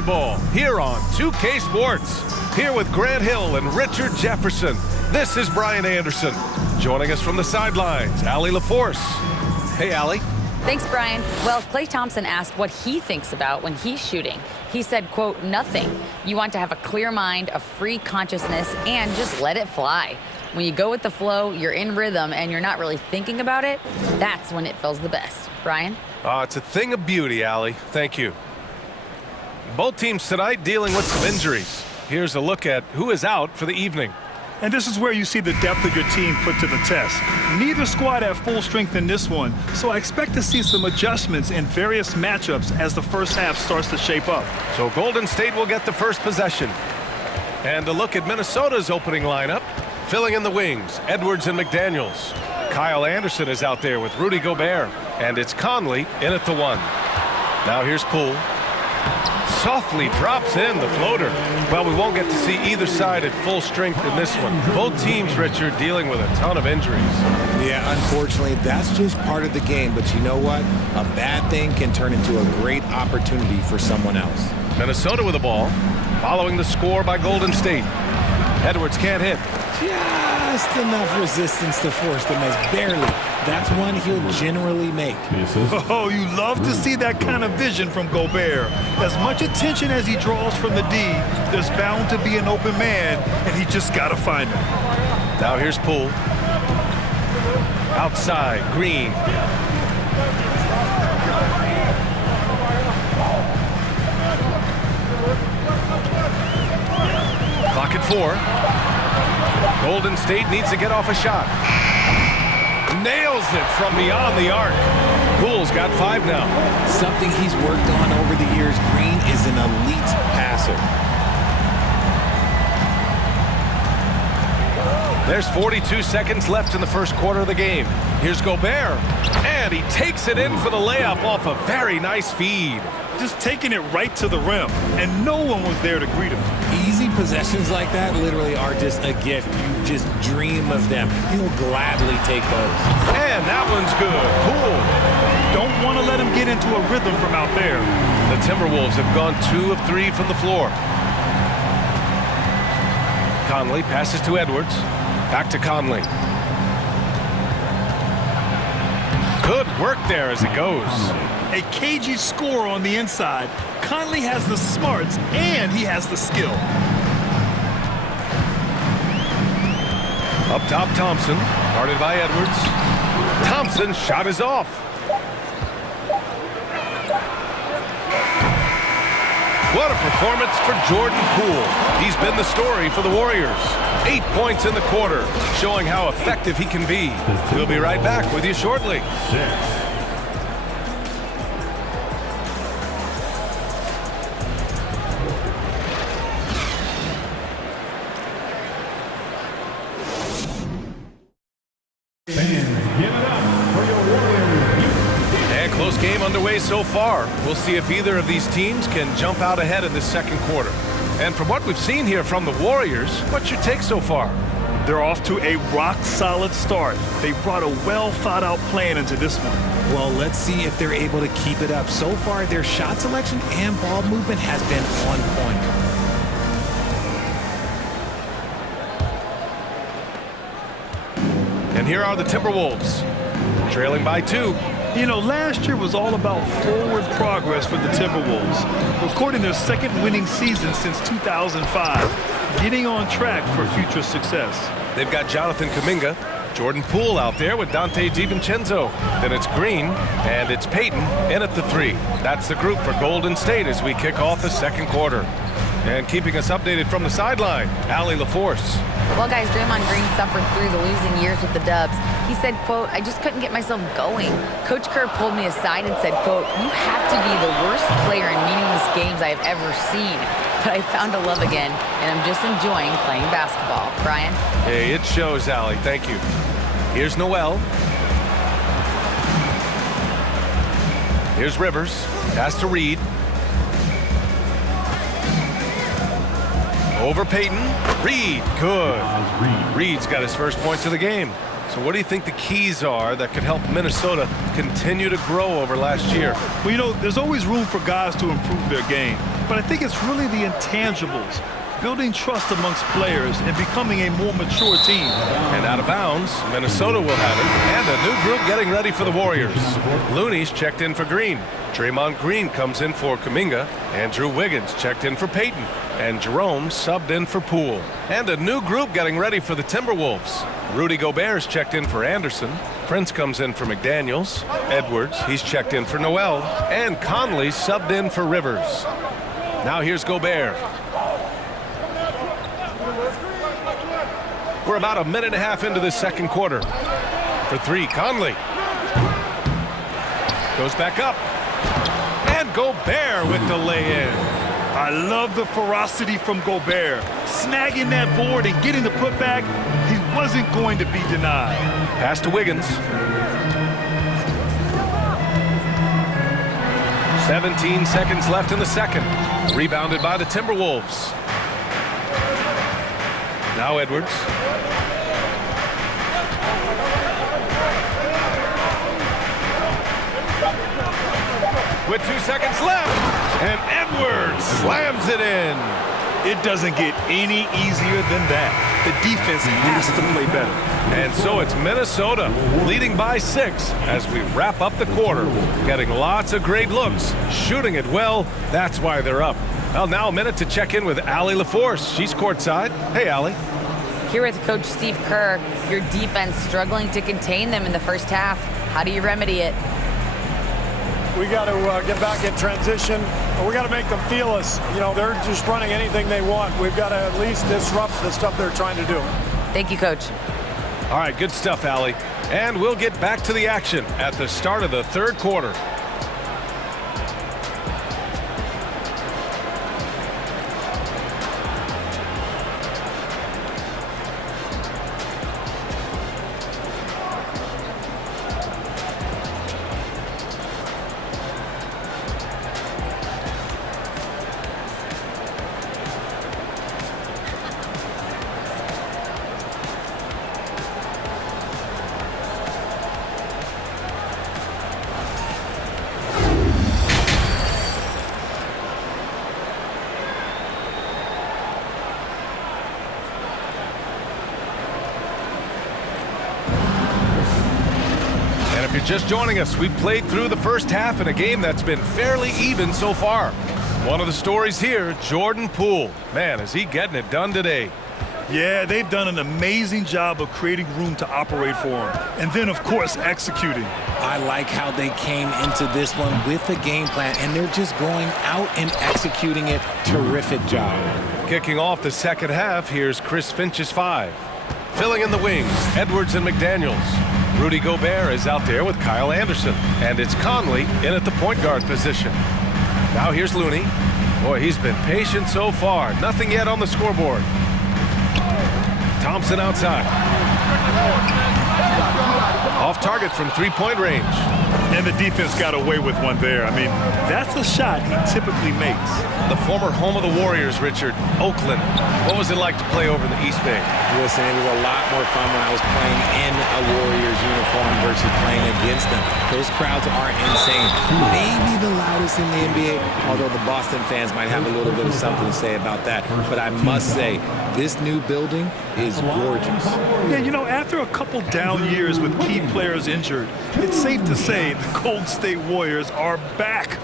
basketball here on 2K Sports. Here with Grant Hill and Richard Jefferson. This is Brian Anderson. Joining us from the sidelines, Allie LaForce. Hey, Allie. Thanks, Brian. Well, Klay Thompson asked what he thinks about when he's shooting. He said, quote, nothing. You want to have a clear mind, a free consciousness, and just let it fly. When you go with the flow, you're in rhythm, and you're not really thinking about it, that's when it feels the best. Brian? It's a thing of beauty, Allie. Thank you. Both teams tonight dealing with some injuries. Here's a look at who is out for the evening. And this is where you see the depth of your team put to the test. Neither squad at full strength in this one, so I expect to see some adjustments in various matchups as the first half starts to shape up. So Golden State will get the first possession. And a look at Minnesota's opening lineup. Filling in the wings, Edwards and McDaniels. Kyle Anderson is out there with Rudy Gobert. And it's Conley in at the one. Now here's Poole. Softly drops in the floater. Well, we won't get to see either side at full strength in this one. Both teams, Richard, dealing with a ton of injuries. Yeah, unfortunately, that's just part of the game. But you know what? A bad thing can turn into a great opportunity for someone else. Minnesota with the ball, following the score by Golden State. Edwards can't hit. Just enough resistance to force the miss, barely. That's one he'll generally make. Oh, you love to see that kind of vision from Gobert. As much attention as he draws from the D, there's bound to be an open man, and he just got to find him. Now here's Poole. Outside, Green. Clock at 4. Golden State needs to get off a shot. Nails it from beyond the arc. Poole's got 5 now. Something he's worked on over the years. Green is an elite passer. There's 42 seconds left in the first quarter of the game. Here's Gobert. And he takes it in for the layup off a very nice feed. Just taking it right to the rim, and no one was there to greet him. Easy possessions like that literally are just a gift. You just dream of them. He'll gladly take those. And that one's good. Poole. Don't want to let him get into a rhythm from out there. The Timberwolves have gone 2 of 3 from the floor. Conley passes to Edwards. Back to Conley. Good work there as it goes. A cagey score on the inside. Conley has the smarts, and he has the skill. Up top, Thompson. Guarded by Edwards. Thompson's shot is off. What a performance for Jordan Poole. He's been the story for the Warriors. 8 points in the quarter, showing how effective he can be. We'll be right back with you shortly. And close game underway so far. We'll see if either of these teams can jump out ahead in this second quarter. And from what we've seen here from the Warriors, what's your take so far? They're off to a rock-solid start. They brought a well-thought-out plan into this one. Well, let's see if they're able to keep it up. So far, their shot selection and ball movement has been on point. And here are the Timberwolves, trailing by 2. You know, last year was all about forward progress for the Timberwolves, recording their second winning season since 2005, getting on track for future success. They've got Jonathan Kuminga, Jordan Poole out there with Dante DiVincenzo. Then it's Green, and it's Payton in at the 3. That's the group for Golden State as we kick off the second quarter. And keeping us updated from the sideline, Allie LaForce. Well, guys, Draymond Green suffered through the losing years with the Dubs. He said, quote, I just couldn't get myself going. Coach Kerr pulled me aside and said, quote, you have to be the worst player in meaningless games I have ever seen. But I found a love again, and I'm just enjoying playing basketball. Brian? Hey, it shows, Allie. Thank you. Here's Noel. Here's Rivers. Pass to Reed. Over Payton. Reed, good. Reed's got his first points of the game. So what do you think the keys are that could help Minnesota continue to grow over last year? Well, you know, there's always room for guys to improve their game. but I think it's really the intangibles, building trust amongst players and becoming a more mature team. And out of bounds, Minnesota will have it. And a new group getting ready for the Warriors. Looney's checked in for Green. Draymond Green comes in for Kuminga. Andrew Wiggins checked in for Payton. And Jerome subbed in for Poole. And a new group getting ready for the Timberwolves. Rudy Gobert's checked in for Anderson. Prince comes in for McDaniels. Edwards, he's checked in for Noel. And Conley subbed in for Rivers. Now here's Gobert. We're about a minute and a half into the second quarter. For three, Conley. Goes back up. And Gobert with the lay-in. I love the ferocity from Gobert. Snagging that board and getting the putback, he wasn't going to be denied. Pass to Wiggins. 17 seconds left in the second. Rebounded by the Timberwolves. Now Edwards. With 2 seconds left, and Edwards slams it in. It doesn't get any easier than that. The defense has to play better. And so it's Minnesota leading by 6 as we wrap up the quarter. Getting lots of great looks, shooting it well. That's why they're up. Well, now a minute to check in with Allie LaForce. She's courtside. Hey, Allie. Here with Coach Steve Kerr, your defense struggling to contain them in the first half. How do you remedy it? We got to get back in transition. We got to make them feel us. You know, they're just running anything they want. We've got to at least disrupt the stuff they're trying to do. Thank you, Coach. All right, good stuff, Allie. And we'll get back to the action at the start of the third quarter. If you're just joining us, we've played through the first half in a game that's been fairly even so far. One of the stories here, Jordan Poole. Man, is he getting it done today. Yeah, they've done an amazing job of creating room to operate for him. And then, of course, executing. I like how they came into this one with a game plan, and they're just going out and executing it. Terrific job. Kicking off the second half, here's Chris Finch's 5. Filling in the wings, Edwards and McDaniels. Rudy Gobert is out there with Kyle Anderson, and it's Conley in at the point guard position. Now here's Looney. Boy, he's been patient so far. Nothing yet on the scoreboard. Thompson outside. Off target from three-point range. And the defense got away with one there. I mean, that's a shot he typically makes. The former home of the Warriors, Richard, Oakland. What was it like to play over in the East Bay? Listen, it was a lot more fun when I was playing in a Warriors uniform versus playing against them. Those crowds are insane. Maybe the loudest in the NBA, although the Boston fans might have a little bit of something to say about that. But I must say, this new building is gorgeous. Yeah, you know, after a couple down years with key players injured, it's safe to say the Golden State Warriors are back.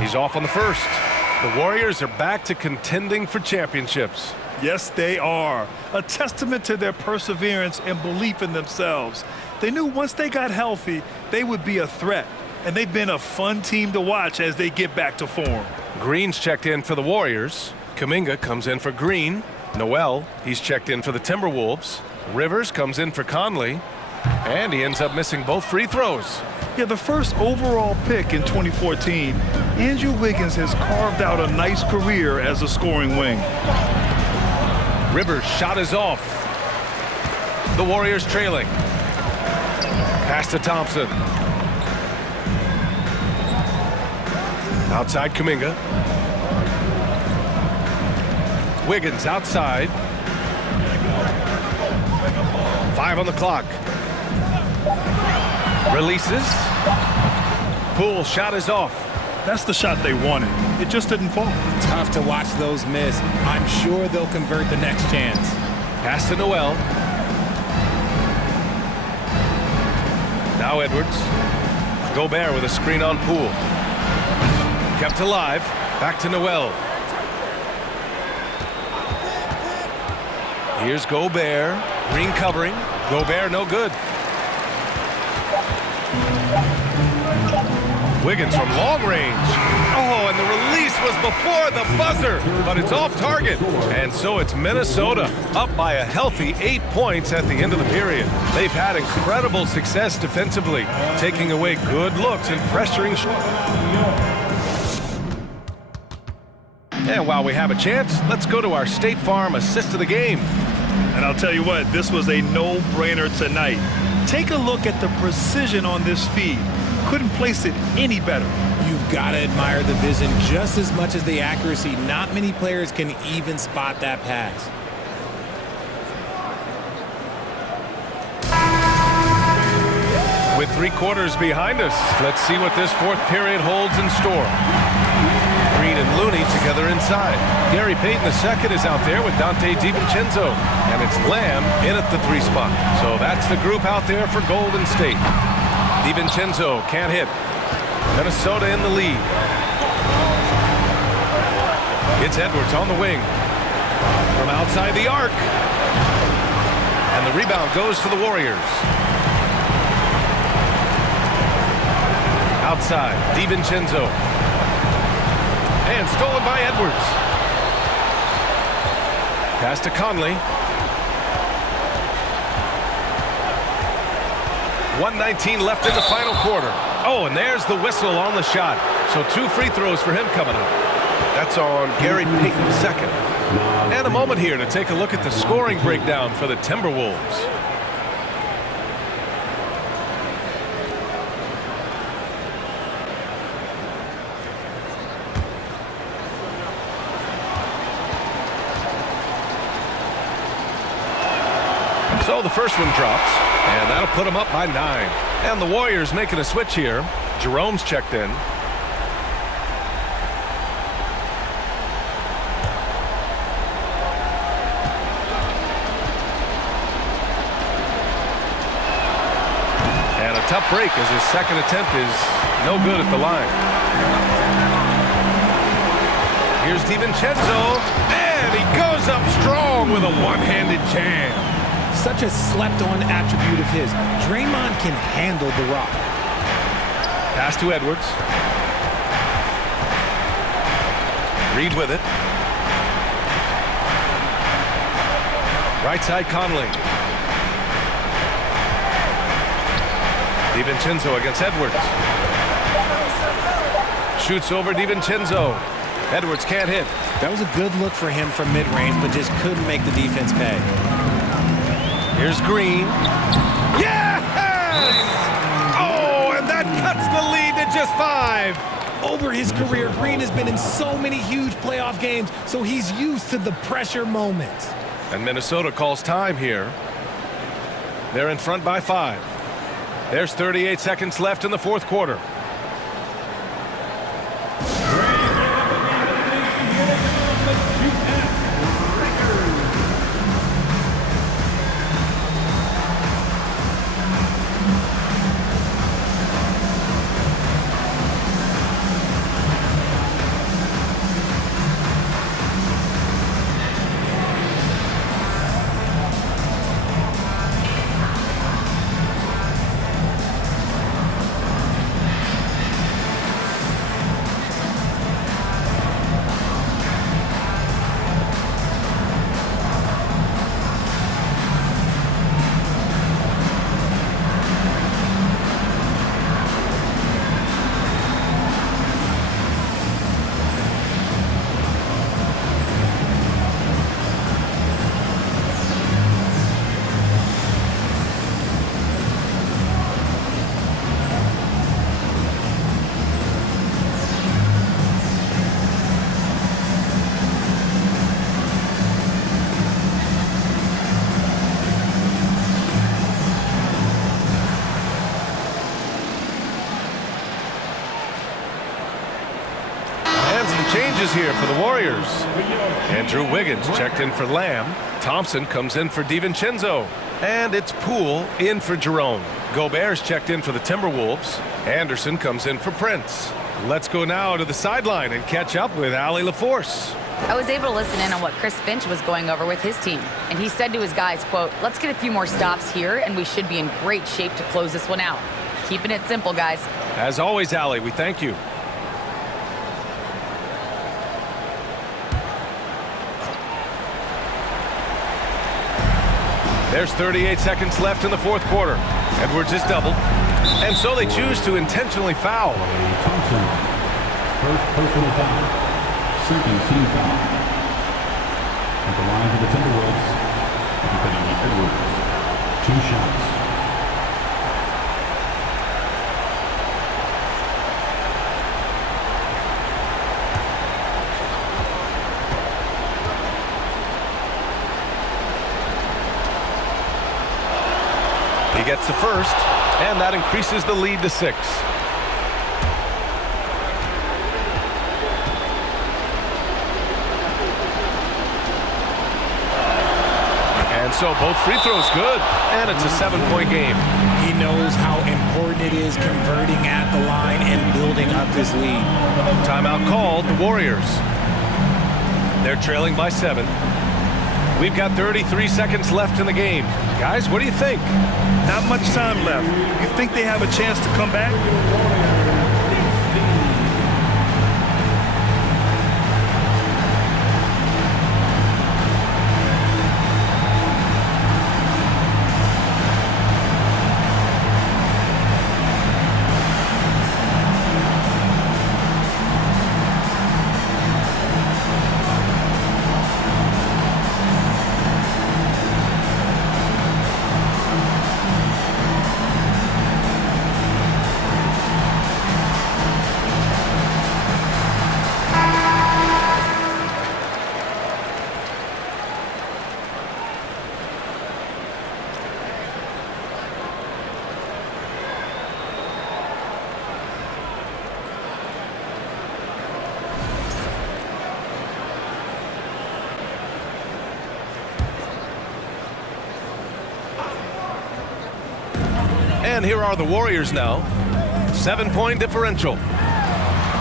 He's off on the first. The Warriors are back to contending for championships. Yes, they are. A testament to their perseverance and belief in themselves. They knew once they got healthy, they would be a threat. And they've been a fun team to watch as they get back to form. Green's checked in for the Warriors. Kuminga comes in for Green. Noel, he's checked in for the Timberwolves. Rivers comes in for Conley. And he ends up missing both free throws. Yeah, the first overall pick in 2014, Andrew Wiggins has carved out a nice career as a scoring wing. Rivers' shot is off. The Warriors trailing. Pass to Thompson. Outside Kuminga. Wiggins outside. 5 on the clock. Releases. Poole shot is off. That's the shot they wanted. It just didn't fall. Tough to watch those miss. I'm sure they'll convert the next chance. Pass to Noel. Now Edwards. Gobert with a screen on Poole. Kept alive. Back to Noel. Here's Gobert. Green covering. Gobert no good. Wiggins from long range. Oh, and the release was before the buzzer, but it's off target. And so it's Minnesota up by a healthy 8 points at the end of the period. They've had incredible success defensively, taking away good looks and pressuring. And while we have a chance, let's go to our State Farm assist of the game. And I'll tell you what, this was a no-brainer tonight. Take a look at the precision on this feed. Couldn't place it any better. You've got to admire the vision just as much as the accuracy. Not many players can even spot that pass. With 3 quarters behind us, let's see what this fourth period holds in store. Green and Looney together inside. Gary Payton II is out there with Dante DiVincenzo, and it's Lamb in at the 3 spot. So that's the group out there for Golden State. DiVincenzo can't hit. Minnesota in the lead. It's Edwards on the wing. From outside the arc. And the rebound goes to the Warriors. Outside, DiVincenzo. And stolen by Edwards. Pass to Conley. 1:19 left in the final quarter. Oh, and there's the whistle on the shot. So 2 free throws for him coming up. That's on Gary Payton II. And a moment here to take a look at the scoring breakdown for the Timberwolves. So the first one drops, and that'll put them up by 9. And the Warriors making a switch here. Jerome's checked in. And a tough break as his second attempt is no good at the line. Here's DiVincenzo, and he goes up strong with a one-handed jam. Such a slept-on attribute of his. Draymond can handle the rock. Pass to Edwards. Reed with it. Right side Conley. DiVincenzo against Edwards. Shoots over DiVincenzo. Edwards can't hit. That was a good look for him from mid-range, but just couldn't make the defense pay. Here's Green. Yes! Oh, and that cuts the lead to just 5. Over his career, Green has been in so many huge playoff games, so he's used to the pressure moments. And Minnesota calls time here. They're in front by 5. There's 38 seconds left in the fourth quarter. changes here for the Warriors. Andrew Wiggins checked in for Lamb. Thompson comes in for DiVincenzo. And it's Poole in for Jerome. Gobert's checked in for the Timberwolves. Anderson comes in for Prince. Let's go now to the sideline and catch up with Allie LaForce. I was able to listen in on what Chris Finch was going over with his team. And he said to his guys, quote, "Let's get a few more stops here and we should be in great shape to close this one out." Keeping it simple, guys. As always, Allie, we thank you. There's 38 seconds left in the fourth quarter. Edwards is doubled. And so they choose to intentionally foul. Thompson, first personal foul. Second team foul. At the line for the Timberwolves, Anthony Edwards. 2 shots. He gets the first, and that increases the lead to 6. And so both free throws good, and it's a 7-point game. He knows how important it is converting at the line and building up his lead. Timeout called, the Warriors. They're trailing by 7. We've got 33 seconds left in the game. Guys, what do you think? Not much time left. You think they have a chance to come back? And here are the Warriors now. 7-point differential.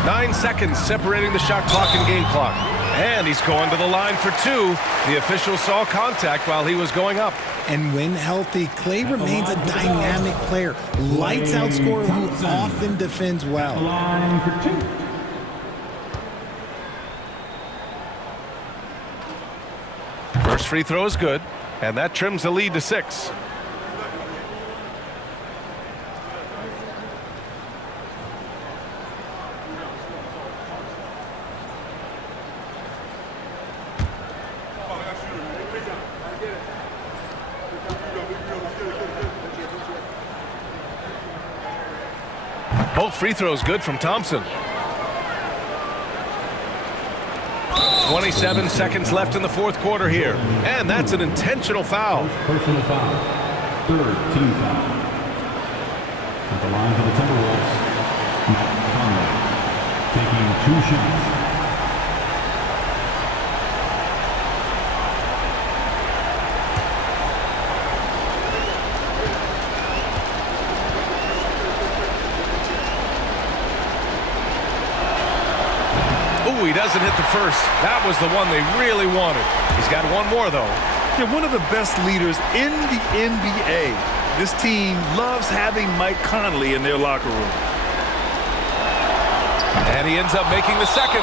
9 seconds separating the shot clock and game clock. And he's going to the line for 2. The official saw contact while he was going up. And when healthy, Clay remains a dynamic player. Lights out scorer who often defends well. Line for 2. First free throw is good, and that trims the lead to 6. Both free throws good from Thompson. 27 seconds left in the fourth quarter here. And that's an intentional foul. Personal foul. Third team foul. At the line for the Timberwolves, Matt Convey taking 2 shots. He doesn't hit the first. That was the one they really wanted. He's got one more, though. They're one of the best leaders in the NBA. This team loves having Mike Conley in their locker room. And he ends up making the second.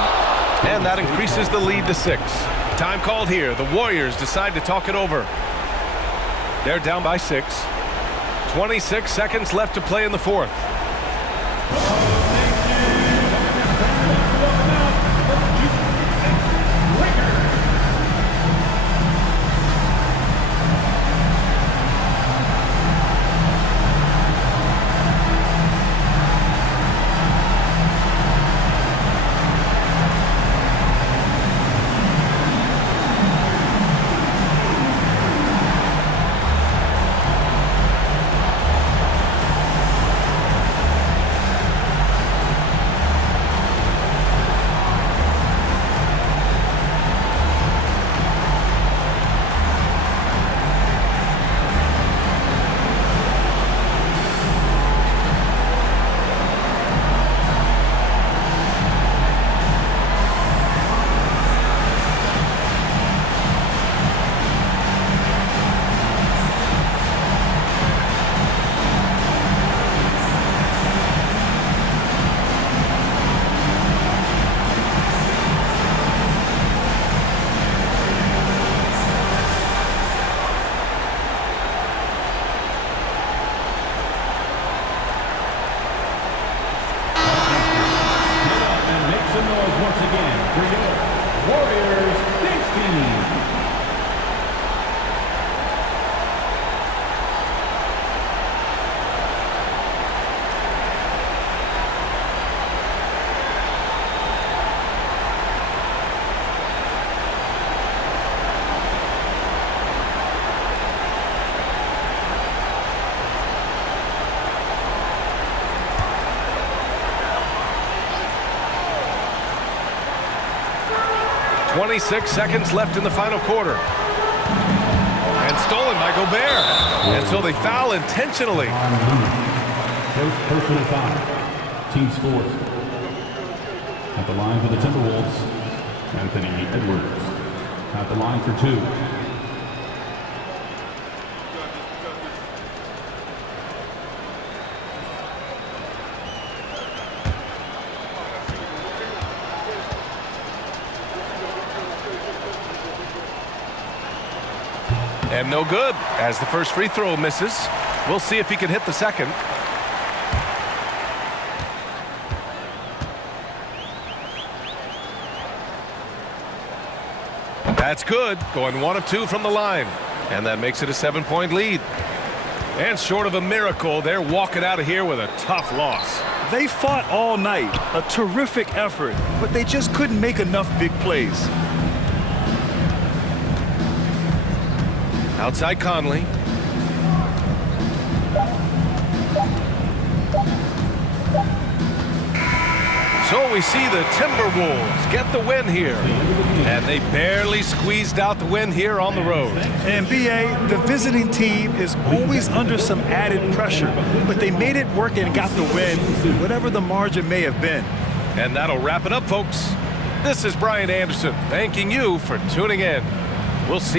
And that increases the lead to 6. Time called here. The Warriors decide to talk it over. They're down by 6. 26 seconds left to play in the fourth. 26 seconds left in the final quarter. And stolen by Gobert. And so they foul intentionally. First personal foul. Team scores. At the line for the Timberwolves, Anthony Edwards. At the line for 2. And no good, as the first free throw misses. We'll see if he can hit the second. That's good, going 1 of 2 from the line. And that makes it a 7-point lead. And short of a miracle, they're walking out of here with a tough loss. They fought all night, a terrific effort, but they just couldn't make enough big plays. Outside Conley. So we see the Timberwolves get the win here. And they barely squeezed out the win here on the road. And BA, the visiting team is always under some added pressure, but they made it work and got the win, whatever the margin may have been. And that'll wrap it up, folks. This is Brian Anderson, thanking you for tuning in. We'll see you